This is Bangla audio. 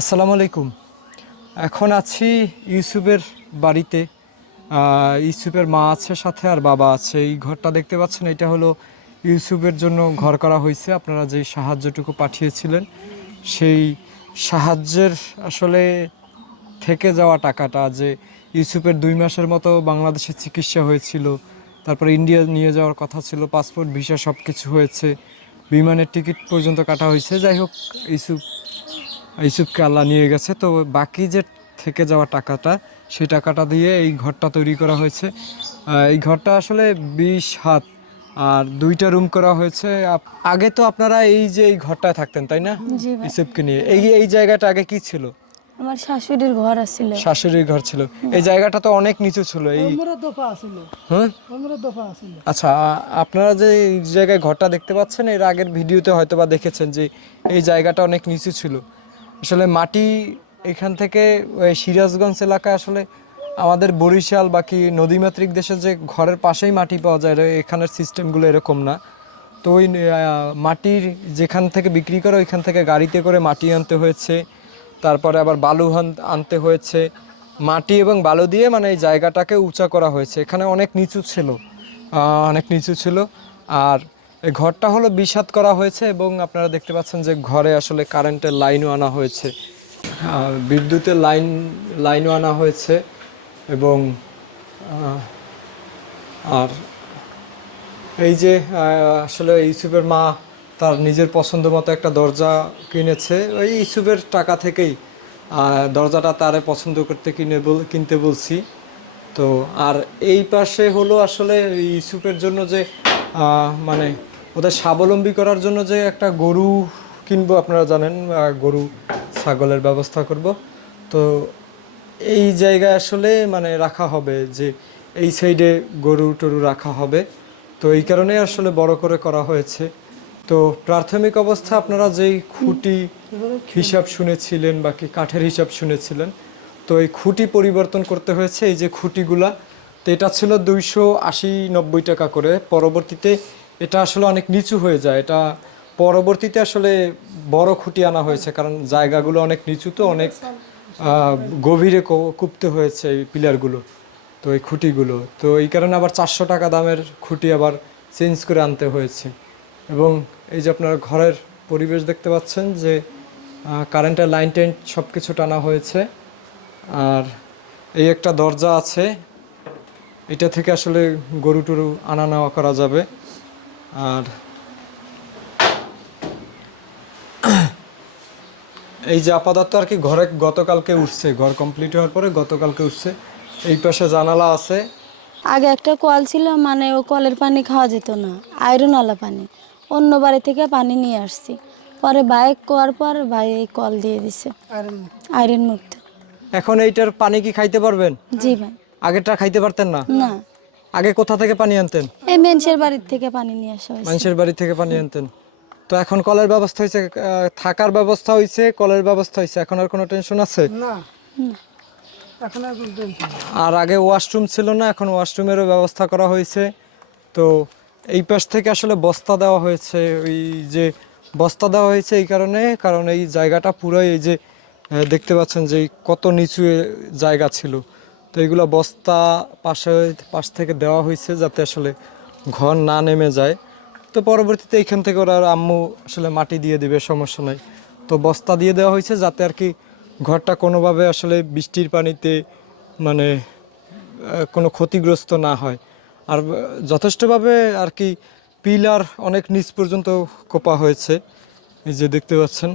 আসসালামু আলাইকুম। এখন আছি ইউসুফের বাড়িতে। ইউসুফের মা আছে সাথে আর বাবা আছে। এই ঘরটা দেখতে পাচ্ছেন, এটা হলো ইউসুফের জন্য ঘর করা হয়েছে। আপনারা যে সাহায্যটুকু পাঠিয়েছিলেন, সেই সাহায্যের আসলে থেকে যাওয়া টাকাটা যে ইউসুফের দুই মাসের মতো বাংলাদেশে চিকিৎসা হয়েছিল, তারপরে ইন্ডিয়া নিয়ে যাওয়ার কথা ছিল, পাসপোর্ট, ভিসা সব কিছু হয়েছে, বিমানের টিকিট পর্যন্ত কাটা হয়েছে। যাই হোক, ইউসুফ ইউসুফকে আল্লাহ নিয়ে গেছে। তো বাকি যে থেকে যাওয়া টাকাটা সেই টাকাটা দিয়ে এই ঘরটা তৈরি করা হয়েছে। এই ঘরটা আসলে বিশ হাত। আর দুইটা রুম করা হয়েছে। আপ- আগে তো আপনারা এই যে এই ঘরটায় থাকতেন তাই না? ইউসুফকে নিয়ে। এই এই জায়গাটা আগে কি ছিল? আমার শাশুড়ির ঘর আছিল। শাশুড়ির ঘর ছিল। এই জায়গাটা তো অনেক নিচু ছিল। এই দফা হ্যাঁ? দফা আচ্ছা আপনারা যে এই জায়গায় ঘরটা দেখতে পাচ্ছেন এর আগের ভিডিওতে হয়তো বা দেখেছেন যে এই জায়গাটা অনেক নিচু ছিল। আসলে মাটি এখান থেকে সিরাজগঞ্জ এলাকায় আসলে আমাদের বরিশাল বাকি নদীমাতৃক দেশে যে ঘরের পাশেই মাটি পাওয়া যায় এখানের সিস্টেমগুলো এরকম না। তো ওই মাটির যেখান থেকে বিক্রি করে, ওইখান থেকে গাড়িতে করে মাটি আনতে হয়েছে। তারপরে আবার বালু আনতে হয়েছে। মাটি এবং বালু দিয়ে মানে এই জায়গাটাকে উঁচা করা হয়েছে। এখানে অনেক নিচু ছিল। অনেক নিচু ছিল। আর এই ঘরটা হলো বিষাদ করা হয়েছে এবং আপনারা দেখতে পাচ্ছেন যে ঘরে আসলে কারেন্টের লাইনও আনা হয়েছে। বিদ্যুতের লাইন, লাইনও আনা হয়েছে এবং আর এই যে আসলে ইউসুফের মা তার নিজের পছন্দ মতো একটা দরজা কিনেছে। ওই ইউসুফের টাকা থেকেই দরজাটা তারে পছন্দ করতে কিনে কিনতে বলছি। তো আর এই পাশে হলো আসলে ইউসুফের জন্য যে মানে ওদের স্বাবলম্বী করার জন্য যে একটা গরু কিনবো আপনারা জানেন গরু ছাগলের ব্যবস্থা করব। তো এই জায়গায় আসলে মানে রাখা হবে যে এই সাইডে গরু টরু রাখা হবে। তো এই কারণে আসলে বড় করে করা হয়েছে। তো প্রাথমিক অবস্থা আপনারা যেই খুঁটি হিসাব শুনেছিলেন বা কি কাঠের হিসাব শুনেছিলেন তো এই খুঁটি পরিবর্তন করতে হয়েছে, এই যে খুঁটিগুলা। তো এটা ছিল দুইশো আশি নব্বই টাকা করে। পরবর্তীতে এটা আসলে অনেক নিচু হয়ে যায়। এটা পরবর্তীতে আসলে বড় খুঁটি আনা হয়েছে, কারণ জায়গাগুলো অনেক নিচু তো, অনেক গভীরে কুপতে হয়েছে এই পিলারগুলো, তো এই খুঁটিগুলো। তো এই কারণে আবার চারশো টাকা দামের খুঁটি আবার চেঞ্জ করে আনতে হয়েছে। এবং এই যে আপনার ঘরের পরিবেশ দেখতে পাচ্ছেন যে কারেন্টের লাইন টেন সব কিছু টানা হয়েছে। আর এই একটা দরজা আছে। এটা থেকে আসলে গরু টরু আনা নেওয়া করা যাবে। আর এই যে আপাতত আর কি ঘরে গতকালকে উঠছে ঘর কমপ্লিট হওয়ার পরে গতকালকে উঠছে। এই পাশে জানালা আছে। আগে একটা কল ছিল মানে ও কলের পানি খাওয়া যেত না আয়রনওয়ালা পানি। অন্য বাড়ি থেকে পানি নিয়ে আসছি। পরে বাইক কোয়ার পর ভাই এই কল দিয়ে দিছে। আয়রন আয়রন মুক্ত। এখন এইটার পানি কি খাইতে পারবেন? জি ভাই। আগেরটা খাইতে পারতেন না? না। আগে কোথা থেকে পানি আনতেন? এই মেনসের বাড়ির থেকে পানি নিয়ে আসা হয়েছে। মানুষের বাড়ি থেকে পানি আনতেন। তো এখন কলের ব্যবস্থা হয়েছে থাকার ব্যবস্থা হয়েছে কলের ব্যবস্থা হয়েছে। এখন আর কোনো টেনশন আছে? না। না। এখন আর কোনো টেনশন আর আগে ওয়াশরুম ছিল না এখন ওয়াশরুমেরও ব্যবস্থা করা হয়েছে। তো এই পাশ থেকে আসলে বস্তা দেওয়া হয়েছে। ওই যে বস্তা দেওয়া হয়েছে এই কারণে কারণ এই জায়গাটা পুরোই এই যে দেখতে পাচ্ছেন যে কত নিচু জায়গা ছিল। তো এইগুলো বস্তা পাশে, পাশ থেকে দেওয়া হয়েছে যাতে আসলে ঘর না নেমে যায়। তো পরবর্তীতে এখান থেকে ওরা আম্মু আসলে মাটি দিয়ে দিবে, সমস্যা নাই। তো বস্তা দিয়ে দেওয়া হয়েছে যাতে আর কি ঘরটা কোনোভাবে আসলে বৃষ্টির পানিতে মানে কোনো ক্ষতিগ্রস্ত না হয়। আর যথেষ্টভাবে আর কি পিলার অনেক নিচ পর্যন্ত কোপা হয়েছে। এই যে দেখতে পাচ্ছেন।